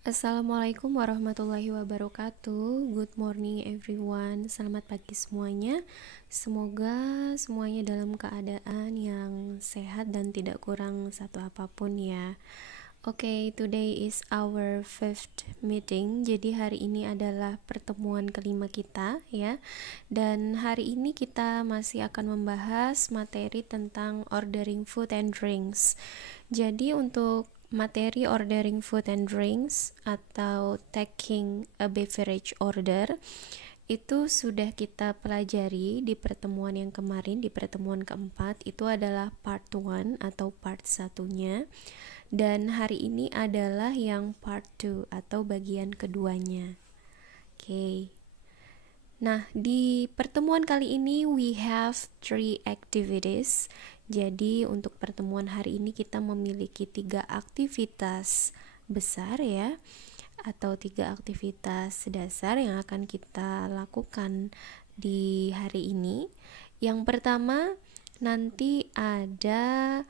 Assalamualaikum warahmatullahi wabarakatuh. Good morning everyone. Selamat pagi semuanya. Semoga semuanya dalam keadaan yang sehat dan tidak kurang satu apapun ya. Oke, today is our fifth meeting. Jadi hari ini adalah pertemuan kelima kita ya. Dan hari ini kita masih akan membahas materi tentang ordering food and drinks. Jadi untuk materi ordering food and drinks atau taking a beverage order itu sudah kita pelajari di pertemuan yang kemarin, di pertemuan keempat. Itu adalah part 1 atau part satunya, dan hari ini adalah yang part 2 atau bagian keduanya. Oke. Nah, di pertemuan kali ini we have 3 activities. Jadi untuk pertemuan hari ini kita memiliki 3 aktivitas besar ya, atau 3 aktivitas dasar yang akan kita lakukan di hari ini. Yang pertama nanti ada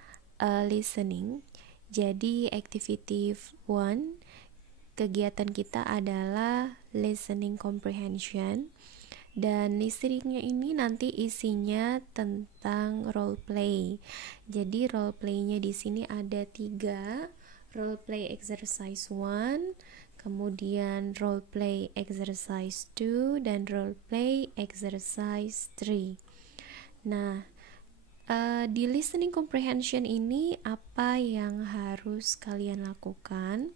listening. Jadi activity 1 kegiatan kita adalah listening comprehension. Dan listeningnya ini nanti isinya tentang role play. Jadi role playnya di sini ada 3, role play exercise 1, kemudian role play exercise 2, dan role play exercise 3. Nah, di listening comprehension ini apa yang harus kalian lakukan?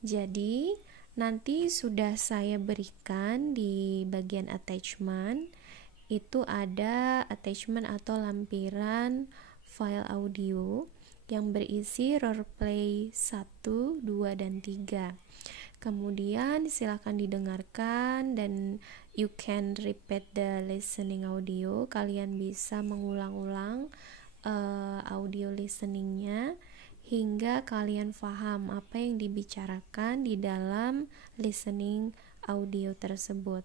Jadi nanti sudah saya berikan di bagian attachment, itu ada attachment atau lampiran file audio yang berisi roleplay 1, 2, dan 3. Kemudian silakan didengarkan dan you can repeat the listening audio. Kalian bisa mengulang-ulang audio listeningnya hingga kalian paham apa yang dibicarakan di dalam listening audio tersebut.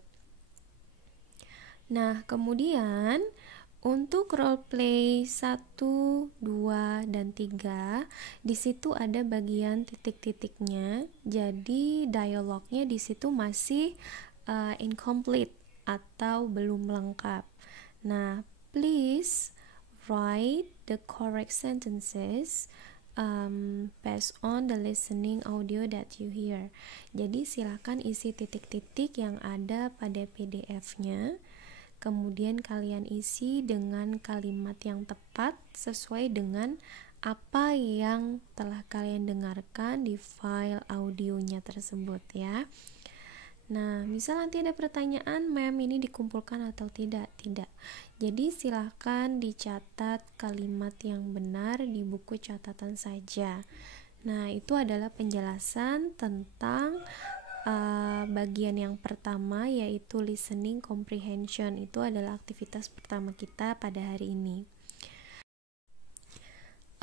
Nah, kemudian untuk role play 1, 2, dan 3, di situ ada bagian titik-titiknya. Jadi dialognya di situ masih incomplete atau belum lengkap. Nah, please write the correct sentences based on the listening audio that you hear. Jadi silakan isi titik-titik yang ada pada PDF-nya. Kemudian kalian isi dengan kalimat yang tepat sesuai dengan apa yang telah kalian dengarkan di file audionya tersebut ya. Nah, misal nanti ada pertanyaan, ma'am ini dikumpulkan atau tidak? Tidak. Jadi silahkan dicatat kalimat yang benar di buku catatan saja. Nah, itu adalah penjelasan tentang bagian yang pertama, yaitu listening comprehension. Itu adalah aktivitas pertama kita pada hari ini.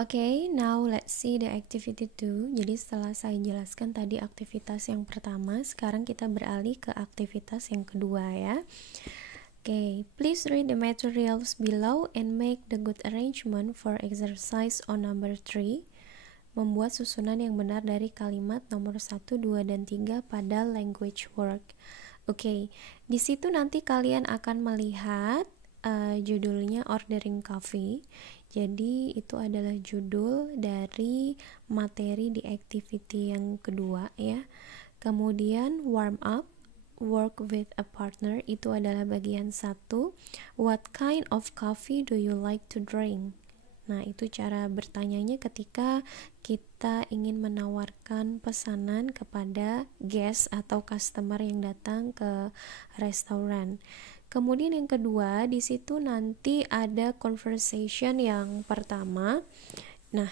Okay, now let's see the activity 2. Jadi setelah saya jelaskan tadi aktivitas yang pertama, sekarang kita beralih ke aktivitas yang kedua ya. Okay, please read the materials below and make the good arrangement for exercise on number 3. Membuat susunan yang benar dari kalimat nomor 1, 2, dan 3 pada language work. Okay, di situ nanti kalian akan melihat judulnya ordering coffee. Jadi itu adalah judul dari materi di activity yang kedua ya. Kemudian warm up, work with a partner, itu adalah bagian 1. What kind of coffee do you like to drink? Nah, itu cara bertanyanya ketika kita ingin menawarkan pesanan kepada guest atau customer yang datang ke restoran. Kemudian yang kedua, di situ nanti ada conversation yang pertama. Nah,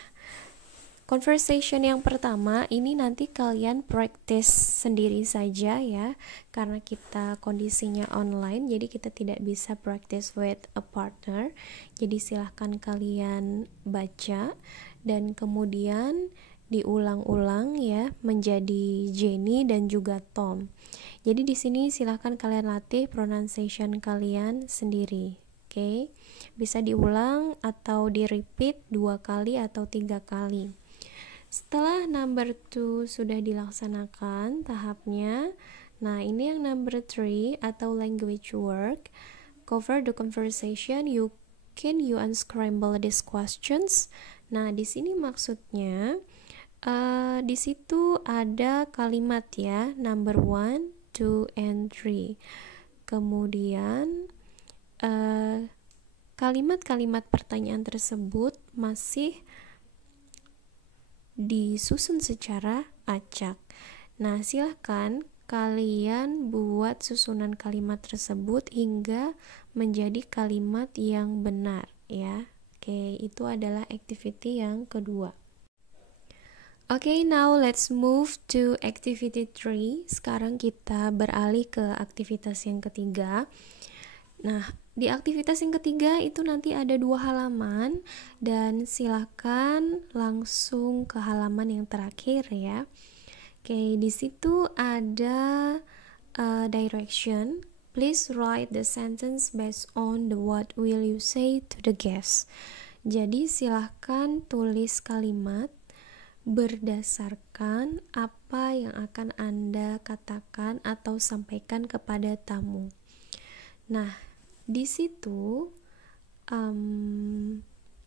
conversation yang pertama ini nanti kalian practice sendiri saja ya, karena kita kondisinya online, jadi kita tidak bisa practice with a partner. Jadi silahkan kalian baca dan kemudian diulang-ulang ya menjadi Jenny dan juga Tom. Jadi di sini silahkan kalian latih pronunciation kalian sendiri. Oke, bisa diulang atau di repeat 2 kali atau 3 kali. Setelah number 2 sudah dilaksanakan tahapnya, nah ini yang number 3 atau language work. Cover the conversation, can you unscramble these questions? Nah, di sini maksudnya di situ ada kalimat ya, number 1, 2, and 3. Kemudian kalimat-kalimat pertanyaan tersebut masih disusun secara acak. Nah, silahkan kalian buat susunan kalimat tersebut hingga menjadi kalimat yang benar ya. Oke, itu adalah activity yang kedua. Oke, now let's move to activity 3. Sekarang kita beralih ke aktivitas yang ketiga. Nah, di aktivitas yang ketiga itu nanti ada 2 halaman dan silakan langsung ke halaman yang terakhir ya. Oke, di situ ada direction. Please write the sentence based on the what will you say to the guest. Jadi silahkan tulis kalimat berdasarkan apa yang akan Anda katakan atau sampaikan kepada tamu. Nah, di situ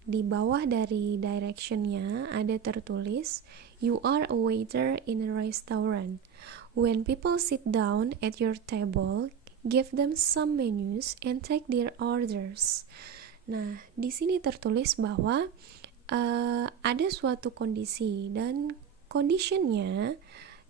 di bawah dari directionnya ada tertulis, you are a waiter in a restaurant. When people sit down at your table, give them some menus and take their orders. Nah, di sini tertulis bahwa ada suatu kondisi dan conditionnya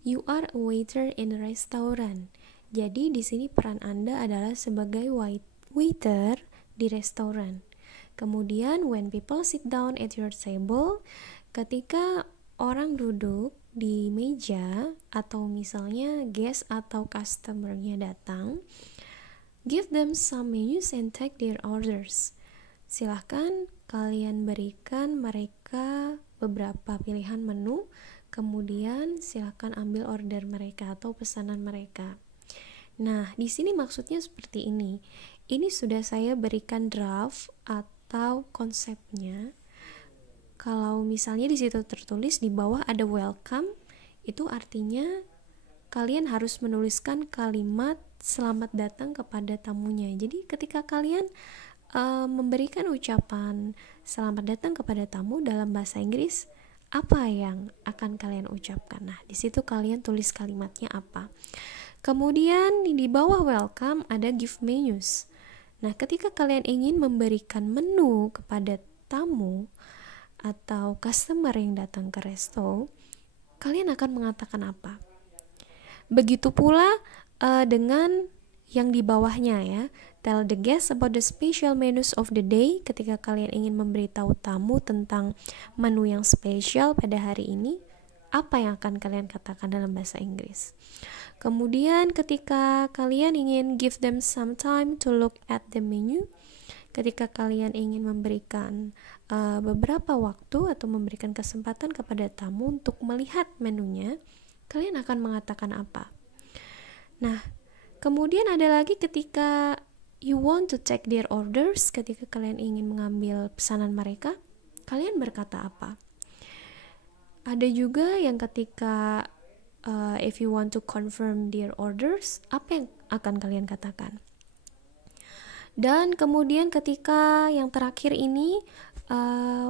you are a waiter in a restaurant. Jadi di sini peran Anda adalah sebagai waiter di restoran. Kemudian when people sit down at your table, ketika orang duduk di meja atau misalnya guest atau customer-nya datang, give them some menus and take their orders. Silahkan kalian berikan mereka beberapa pilihan menu, kemudian silahkan ambil order mereka atau pesanan mereka. Nah, di sini maksudnya seperti ini. Ini sudah saya berikan draft atau konsepnya. Kalau misalnya di situ tertulis di bawah ada welcome, itu artinya kalian harus menuliskan kalimat selamat datang kepada tamunya. Jadi ketika kalian memberikan ucapan selamat datang kepada tamu dalam bahasa Inggris, apa yang akan kalian ucapkan? Nah, di situ kalian tulis kalimatnya apa. Kemudian di bawah welcome ada give menus. Nah, ketika kalian ingin memberikan menu kepada tamu atau customer yang datang ke resto, kalian akan mengatakan apa? Begitu pula dengan yang di bawahnya ya. Tell the guests about the special menus of the day. Ketika kalian ingin memberitahu tamu tentang menu yang spesial pada hari ini, apa yang akan kalian katakan dalam bahasa Inggris? Kemudian ketika kalian ingin give them some time to look at the menu, ketika kalian ingin memberikan beberapa waktu atau memberikan kesempatan kepada tamu untuk melihat menunya, kalian akan mengatakan apa? Nah, kemudian ada lagi ketika you want to take their orders, ketika kalian ingin mengambil pesanan mereka, kalian berkata apa? Ada juga yang ketika if you want to confirm their orders, apa yang akan kalian katakan? Dan kemudian ketika yang terakhir ini,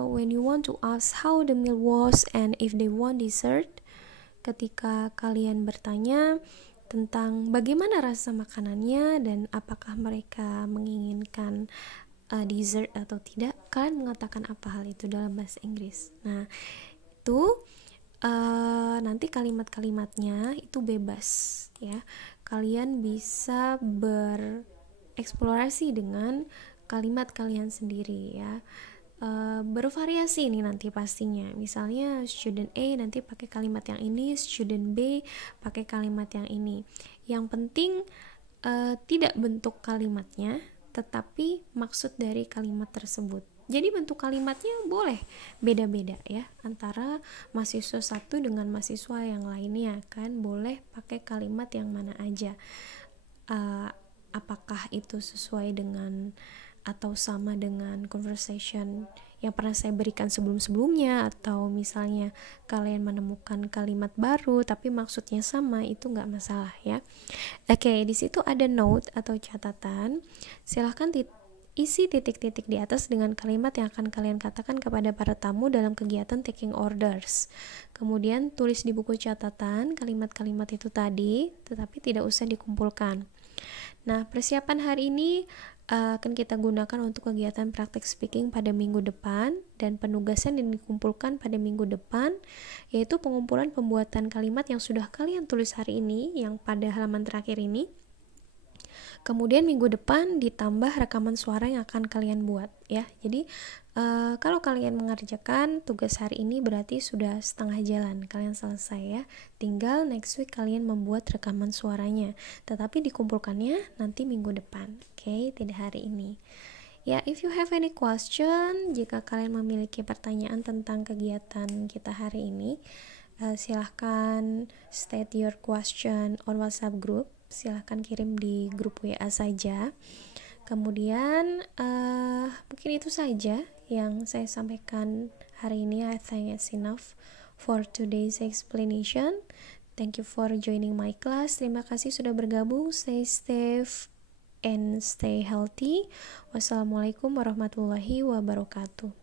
when you want to ask how the meal was and if they want dessert, ketika kalian bertanya tentang bagaimana rasa makanannya dan apakah mereka menginginkan dessert atau tidak, kalian mengatakan apa hal itu dalam bahasa Inggris. Nah, itu nanti kalimat-kalimatnya itu bebas ya. Kalian bisa bereksplorasi dengan kalimat kalian sendiri ya. Bervariasi nih nanti pastinya. Misalnya student A nanti pakai kalimat yang ini, student B pakai kalimat yang ini. Yang penting tidak bentuk kalimatnya, tetapi maksud dari kalimat tersebut. Jadi bentuk kalimatnya boleh beda-beda ya, antara mahasiswa satu dengan mahasiswa yang lainnya kan, boleh pakai kalimat yang mana aja. Apakah itu sesuai dengan atau sama dengan conversation yang pernah saya berikan sebelum-sebelumnya, atau misalnya kalian menemukan kalimat baru tapi maksudnya sama, itu nggak masalah ya. Oke, di situ ada note atau catatan. Silahkan isi titik-titik di atas dengan kalimat yang akan kalian katakan kepada para tamu dalam kegiatan taking orders. Kemudian tulis di buku catatan kalimat-kalimat itu tadi, tetapi tidak usah dikumpulkan. Nah, persiapan hari ini akan kita gunakan untuk kegiatan praktek speaking pada minggu depan, dan penugasan yang dikumpulkan pada minggu depan yaitu pengumpulan pembuatan kalimat yang sudah kalian tulis hari ini, yang pada halaman terakhir ini. Kemudian minggu depan ditambah rekaman suara yang akan kalian buat ya. Jadi kalau kalian mengerjakan tugas hari ini berarti sudah setengah jalan, kalian selesai ya. Tinggal next week kalian membuat rekaman suaranya, tetapi dikumpulkannya nanti minggu depan. Oke, tidak hari ini. Ya, if you have any question, jika kalian memiliki pertanyaan tentang kegiatan kita hari ini, silahkan state your question on WhatsApp group. Silahkan kirim di grup WA saja. Kemudian mungkin itu saja yang saya sampaikan hari ini. I think it's enough for today's explanation. Thank you for joining my class. Terima kasih sudah bergabung. Stay safe and stay healthy. Wassalamualaikum warahmatullahi wabarakatuh.